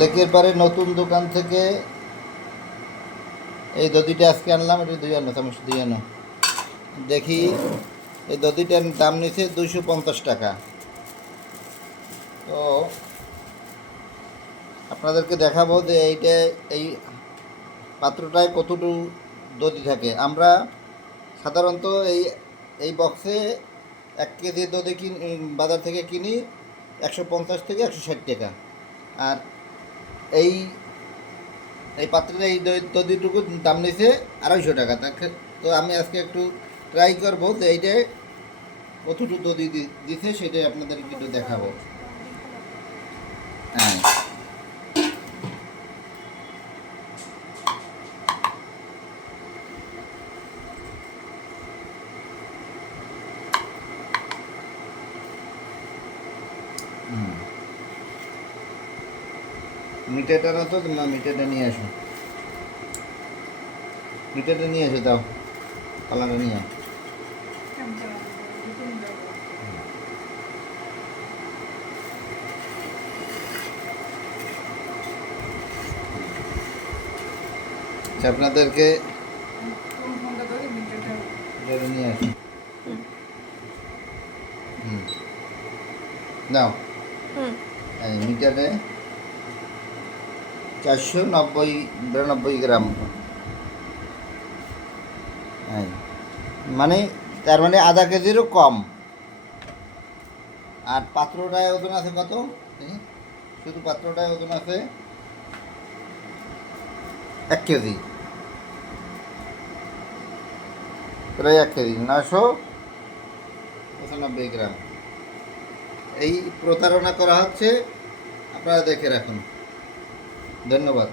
লেকের পারে নতুন দোকান থেকে এই দধিটা আজকে আনলাম, এটা 2 আনা চামচ 2 আনা। দেখি এই দধিটার দাম নিচ্ছে 250 টাকা। তো আপনাদেরকে দেখাবো যে এইটা এই পাত্রটায় কতটুকু দধি থাকে। আমরা সাধারণত এই এই বক্সে 1 কেজি দধি বাজার থেকে কিনি 150 থেকে 160 টাকা। আর এই এই পাত্রের এই দধিটুকু দাম নিয়েছে 250 টাকা। তো আমি আজকে একটু ট্রাই করবো যে এইটা কতটুকু দধি দিছে সেটাই আপনাদেরকে একটু দেখাবো। হ্যাঁ, মিটারটা না তো, না মিটারটা নিয়ে আসো, মিটারটা নিয়ে এসে দাও, কলাটা নিয়ে আয়। আচ্ছা, আপনাদেরকে মিটারটা নিয়ে আসো। দাও। এই মিটারে 492 গ্রাম। হ্যাঁ, মানে তার মানে আধা কেজিরও কম। আর পাত্রটায় ওজন আছে কত? শুধু পাত্রটায় ওজন আছে 1 কেজি, প্রায় 1 কেজি 995 গ্রাম। এই প্রতারণা করা হচ্ছে, আপনারা দেখে রাখুন। ধন্যবাদ।